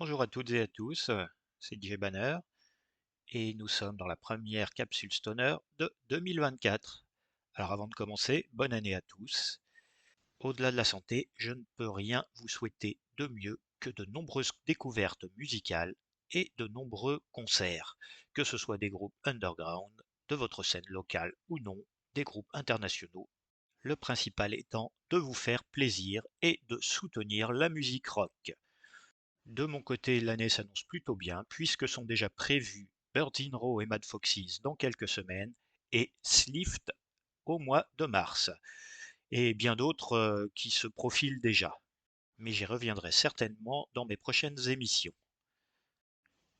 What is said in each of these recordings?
Bonjour à toutes et à tous, c'est Jay Banner et nous sommes dans la première capsule Stoner de 2024. Alors avant de commencer, bonne année à tous. Au-delà de la santé, je ne peux rien vous souhaiter de mieux que de nombreuses découvertes musicales et de nombreux concerts, que ce soit des groupes underground, de votre scène locale ou non, des groupes internationaux. Le principal étant de vous faire plaisir et de soutenir la musique rock. De mon côté, l'année s'annonce plutôt bien puisque sont déjà prévus Birds in Row et Mad Foxes dans quelques semaines et Slift au mois de mars et bien d'autres qui se profilent déjà. Mais j'y reviendrai certainement dans mes prochaines émissions.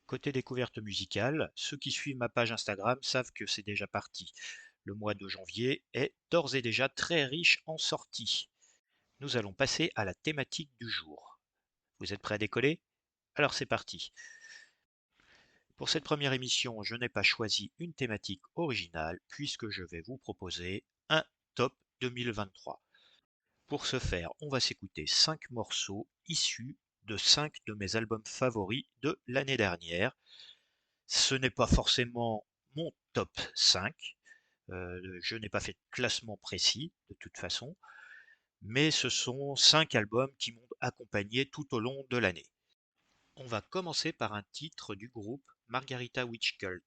Côté découverte musicale, ceux qui suivent ma page Instagram savent que c'est déjà parti. Le mois de janvier est d'ores et déjà très riche en sorties. Nous allons passer à la thématique du jour. Vous êtes prêts à décoller? Alors c'est parti. Pour cette première émission, je n'ai pas choisi une thématique originale puisque je vais vous proposer un top 2023. Pour ce faire, on va s'écouter 5 morceaux issus de 5 de mes albums favoris de l'année dernière. Ce n'est pas forcément mon top 5, je n'ai pas fait de classement précis de toute façon, mais ce sont 5 albums qui m'ont accompagné tout au long de l'année. On va commencer par un titre du groupe Margarita Witch Cult.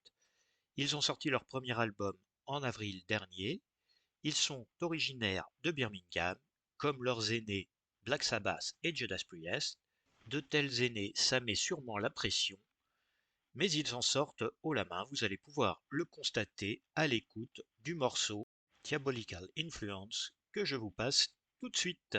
Ils ont sorti leur premier album en avril dernier. Ils sont originaires de Birmingham, comme leurs aînés Black Sabbath et Judas Priest. De tels aînés, ça met sûrement la pression, mais ils s'en sortent haut la main, vous allez pouvoir le constater à l'écoute du morceau Diabolical Influence que je vous passe tout de suite.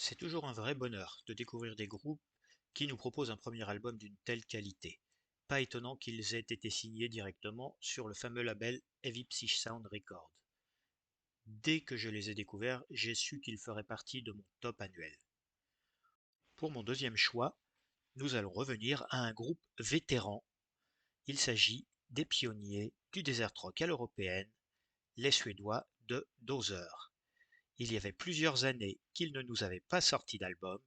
C'est toujours un vrai bonheur de découvrir des groupes qui nous proposent un premier album d'une telle qualité. Pas étonnant qu'ils aient été signés directement sur le fameux label Heavy Psych Sound Records. Dès que je les ai découverts, j'ai su qu'ils feraient partie de mon top annuel. Pour mon deuxième choix, nous allons revenir à un groupe vétéran. Il s'agit des pionniers du desert rock à l'européenne, les Suédois de Dozer. Il y avait plusieurs années qu'ils ne nous avaient pas sorti d'album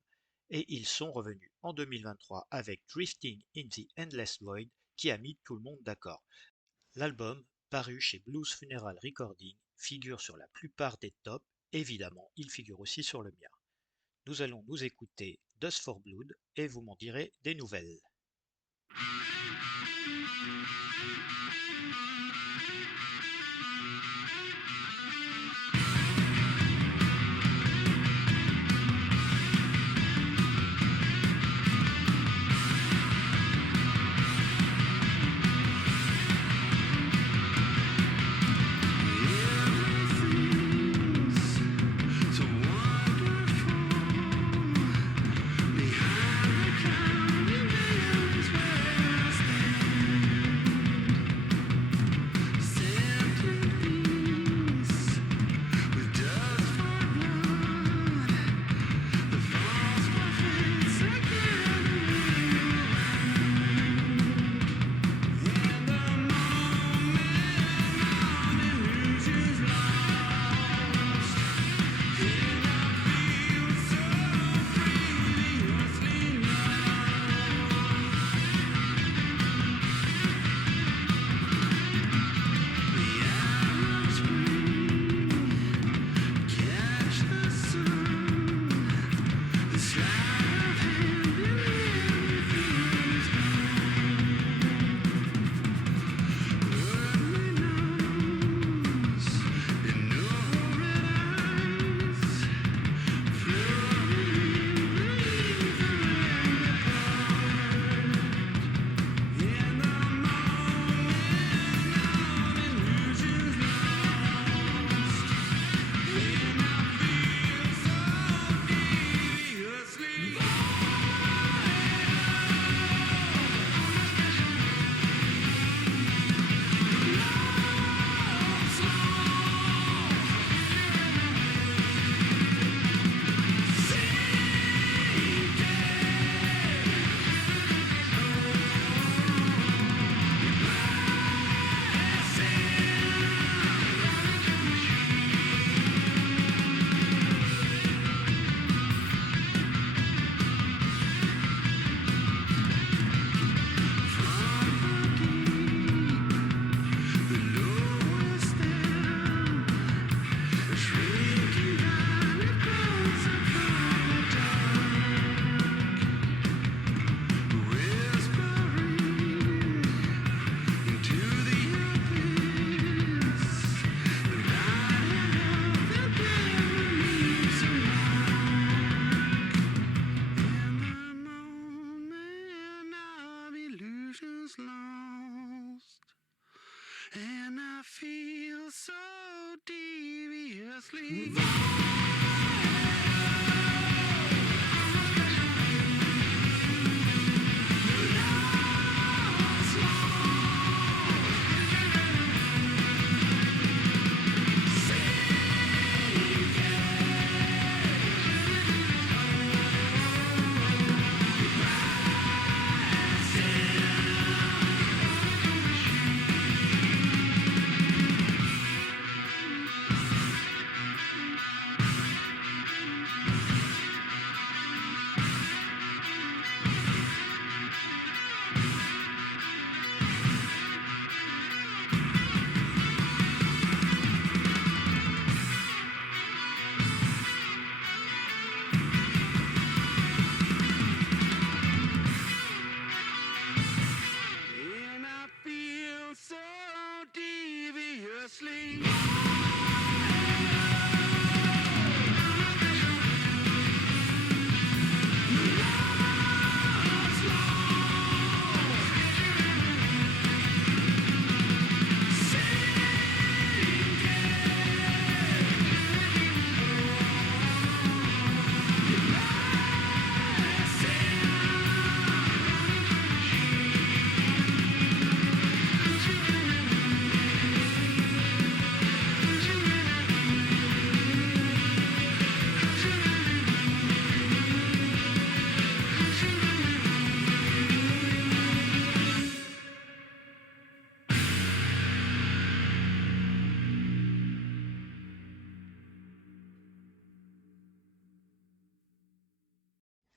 et ils sont revenus en 2023 avec Drifting in the Endless Void qui a mis tout le monde d'accord. L'album, paru chez Blues Funeral Recording, figure sur la plupart des tops, évidemment il figure aussi sur le mien. Nous allons nous écouter Dust for Blood et vous m'en direz des nouvelles.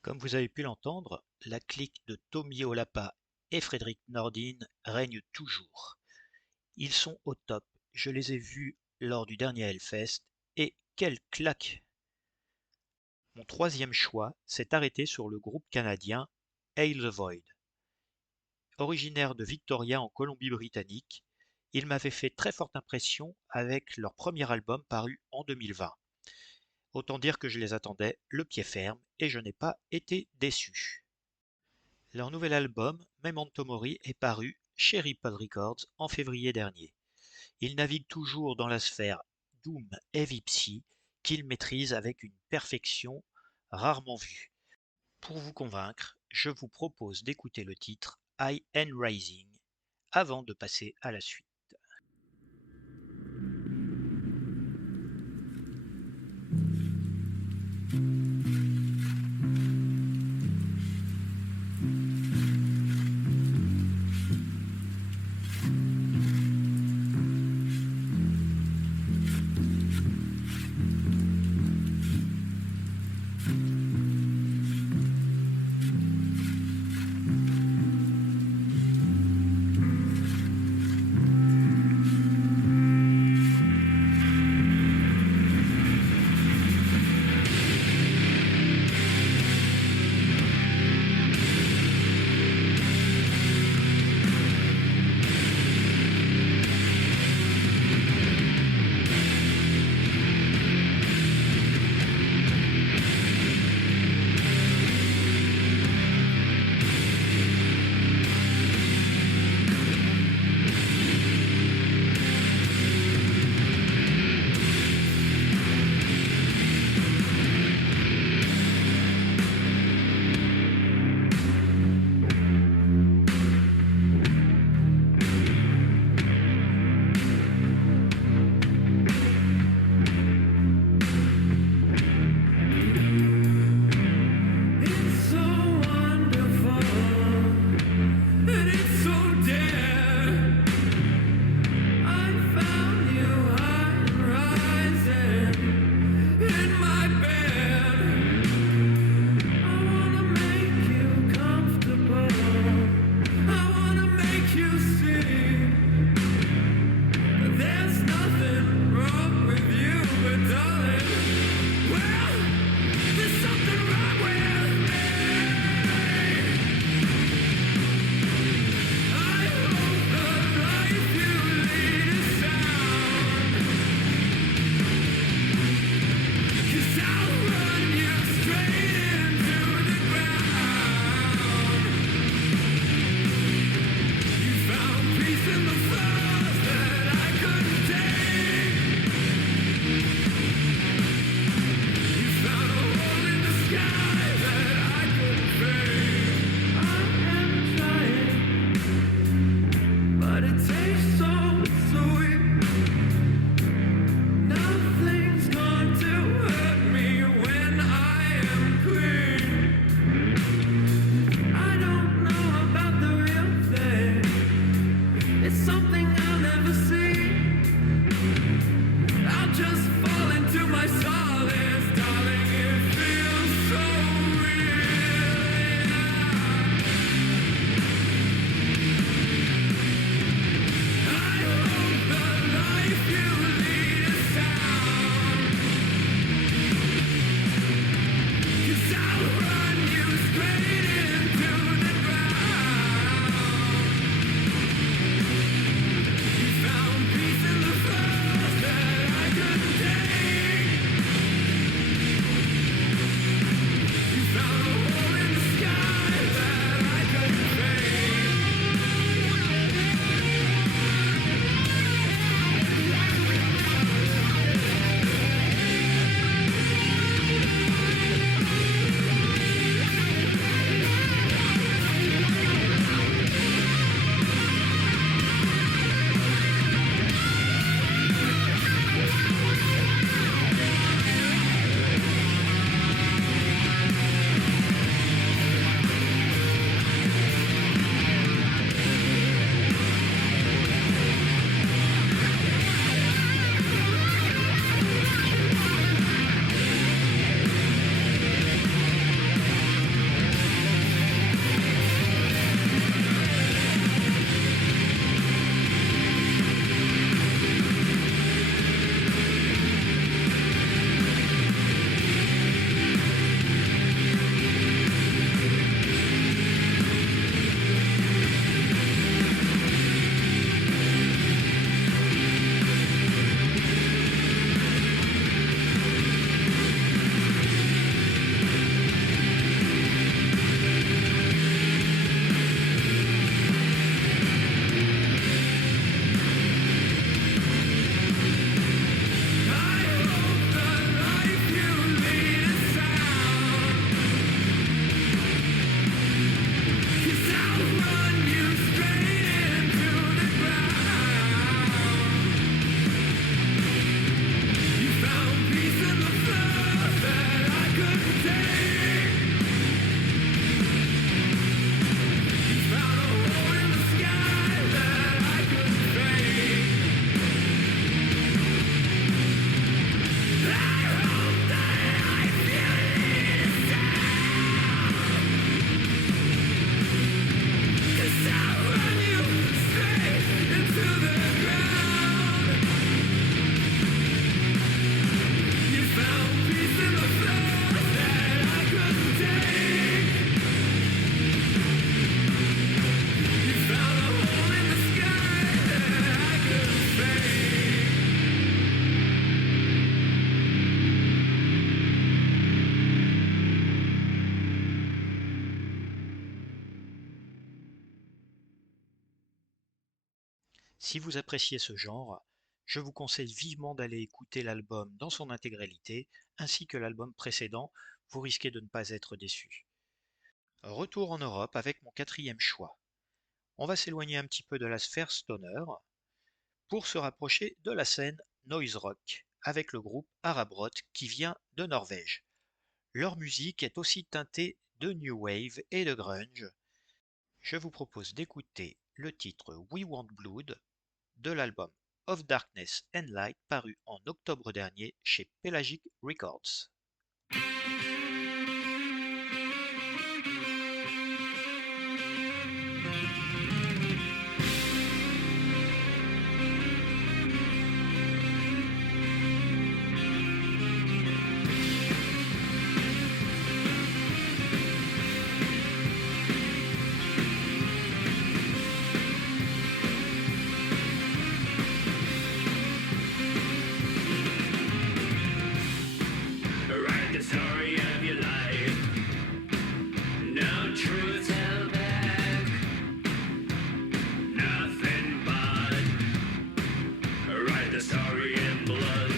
Comme vous avez pu l'entendre, la clique de Tommy Olapa et Frédéric Nordin règne toujours. Ils sont au top, je les ai vus lors du dernier Hellfest, et quelle claque! Mon troisième choix s'est arrêté sur le groupe canadien Hail the Void. Originaire de Victoria en Colombie-Britannique, ils m'avaient fait très forte impression avec leur premier album paru en 2020. Autant dire que je les attendais le pied ferme et je n'ai pas été déçu. Leur nouvel album, Memento Mori, est paru chez Ripple Records en février dernier. Ils naviguent toujours dans la sphère Doom Heavy Psy qu'ils maîtrisent avec une perfection rarement vue. Pour vous convaincre, je vous propose d'écouter le titre High End Rising avant de passer à la suite. Si vous appréciez ce genre, je vous conseille vivement d'aller écouter l'album dans son intégralité, ainsi que l'album précédent, vous risquez de ne pas être déçu. Retour en Europe avec mon quatrième choix. On va s'éloigner un petit peu de la sphère stoner pour se rapprocher de la scène noise rock avec le groupe Arabrot qui vient de Norvège. Leur musique est aussi teintée de new wave et de grunge. Je vous propose d'écouter le titre We Want Blood de l'album Of Darkness and Light paru en octobre dernier chez Pelagic Records. Write the story of your life. No truth held back. Nothing but write the story in blood.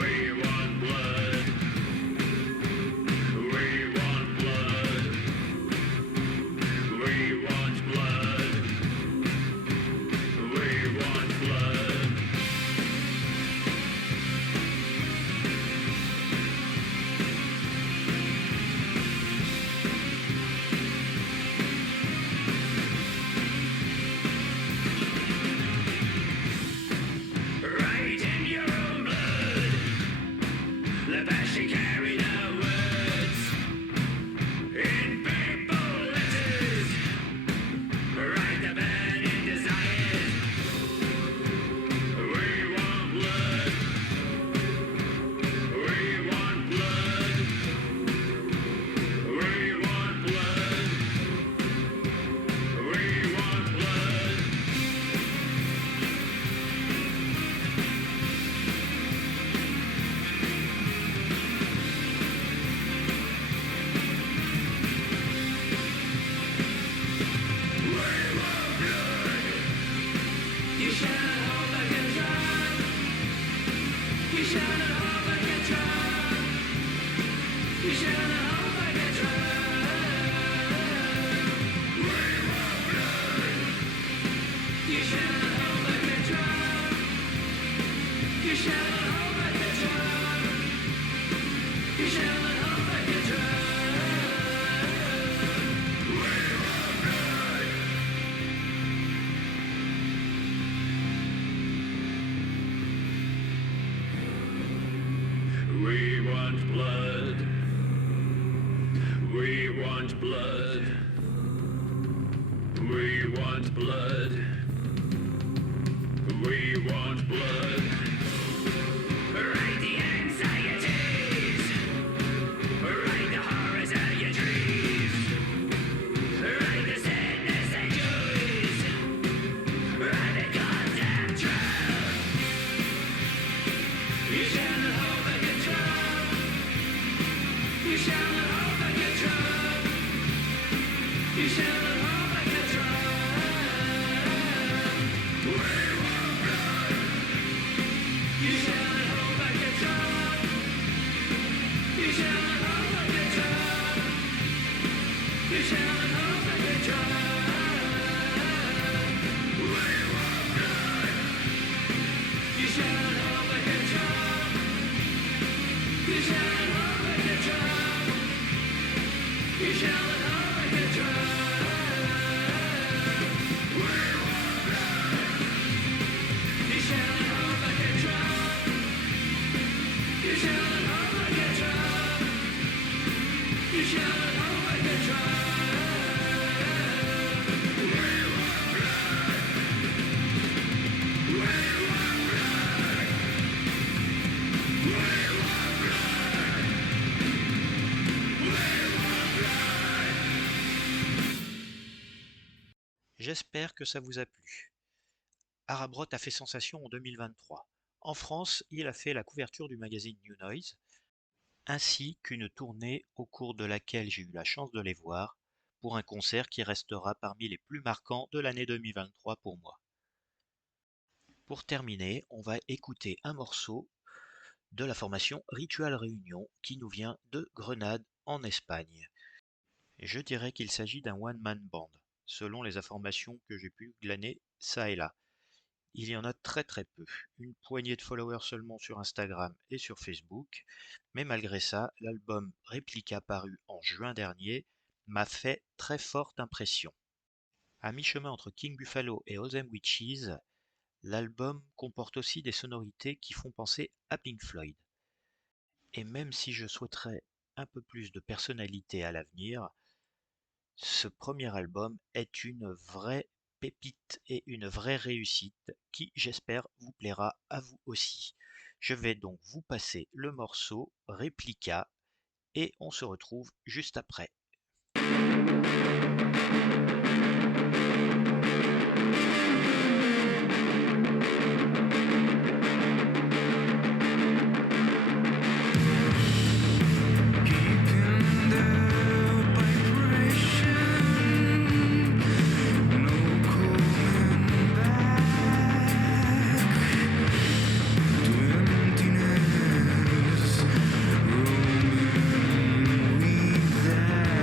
We want blood. We want blood. We want blood. We want blood. Right in your own blood. The passion carried our words in paper letters. Write the burning desires. We want blood. We want blood. We want blood. We want blood. You shall not hold back and try. You shall not hold back and try. You shall not hold back and try. You shall not hold back and try. You shall not hold back and try. You shall not hold back and try. We want blood. We want blood. We want blood. We want blood. Write the anxieties. Write the horrors of your dreams. Write the sadness and joys. Write the goddamn trial. You shall not hold back and try. You shall not hold back and try. You shall not hold back and try. We want blood. You shall not hold back and try. You shall not hold back and try. You shall not hold back and try. We want blood. You shall not hold back and try. You shall not hold back and try. You shall not hold back and try. We want blood. You shall not hold back and try. You shall not hold back and try. You shall not hold back and try. We want blood. We want blood. We want blood. We want blood. J'espère que ça vous a plu. Arabrot a fait sensation en 2023. En France, il a fait la couverture du magazine New Noise, ainsi qu'une tournée au cours de laquelle j'ai eu la chance de les voir pour un concert qui restera parmi les plus marquants de l'année 2023 pour moi. Pour terminer, on va écouter un morceau de la formation Ritual Réunion qui nous vient de Grenade en Espagne. Et je dirais qu'il s'agit d'un one-man band, selon les informations que j'ai pu glaner ça et là. Il y en a très très peu, une poignée de followers seulement sur Instagram et sur Facebook, mais malgré ça, l'album Replica paru en juin dernier m'a fait très forte impression. À mi-chemin entre King Buffalo et Ozem Witches, l'album comporte aussi des sonorités qui font penser à Pink Floyd. Et même si je souhaiterais un peu plus de personnalité à l'avenir, ce premier album est une vraie pépite et une vraie réussite qui, j'espère, vous plaira à vous aussi. Je vais donc vous passer le morceau Replica et on se retrouve juste après. Emptiness roaming with that.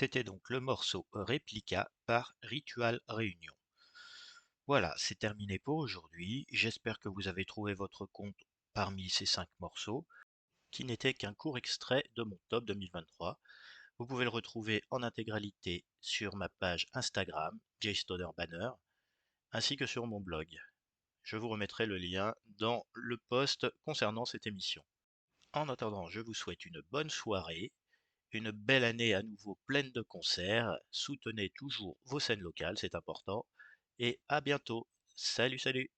C'était donc le morceau Réplica par Ritual Réunion. Voilà, c'est terminé pour aujourd'hui. J'espère que vous avez trouvé votre compte parmi ces 5 morceaux, qui n'étaient qu'un court extrait de mon top 2023. Vous pouvez le retrouver en intégralité sur ma page Instagram, JStoner Banner, ainsi que sur mon blog. Je vous remettrai le lien dans le post concernant cette émission. En attendant, je vous souhaite une bonne soirée, une belle année à nouveau pleine de concerts. Soutenez toujours vos scènes locales, c'est important. Et à bientôt. Salut, salut!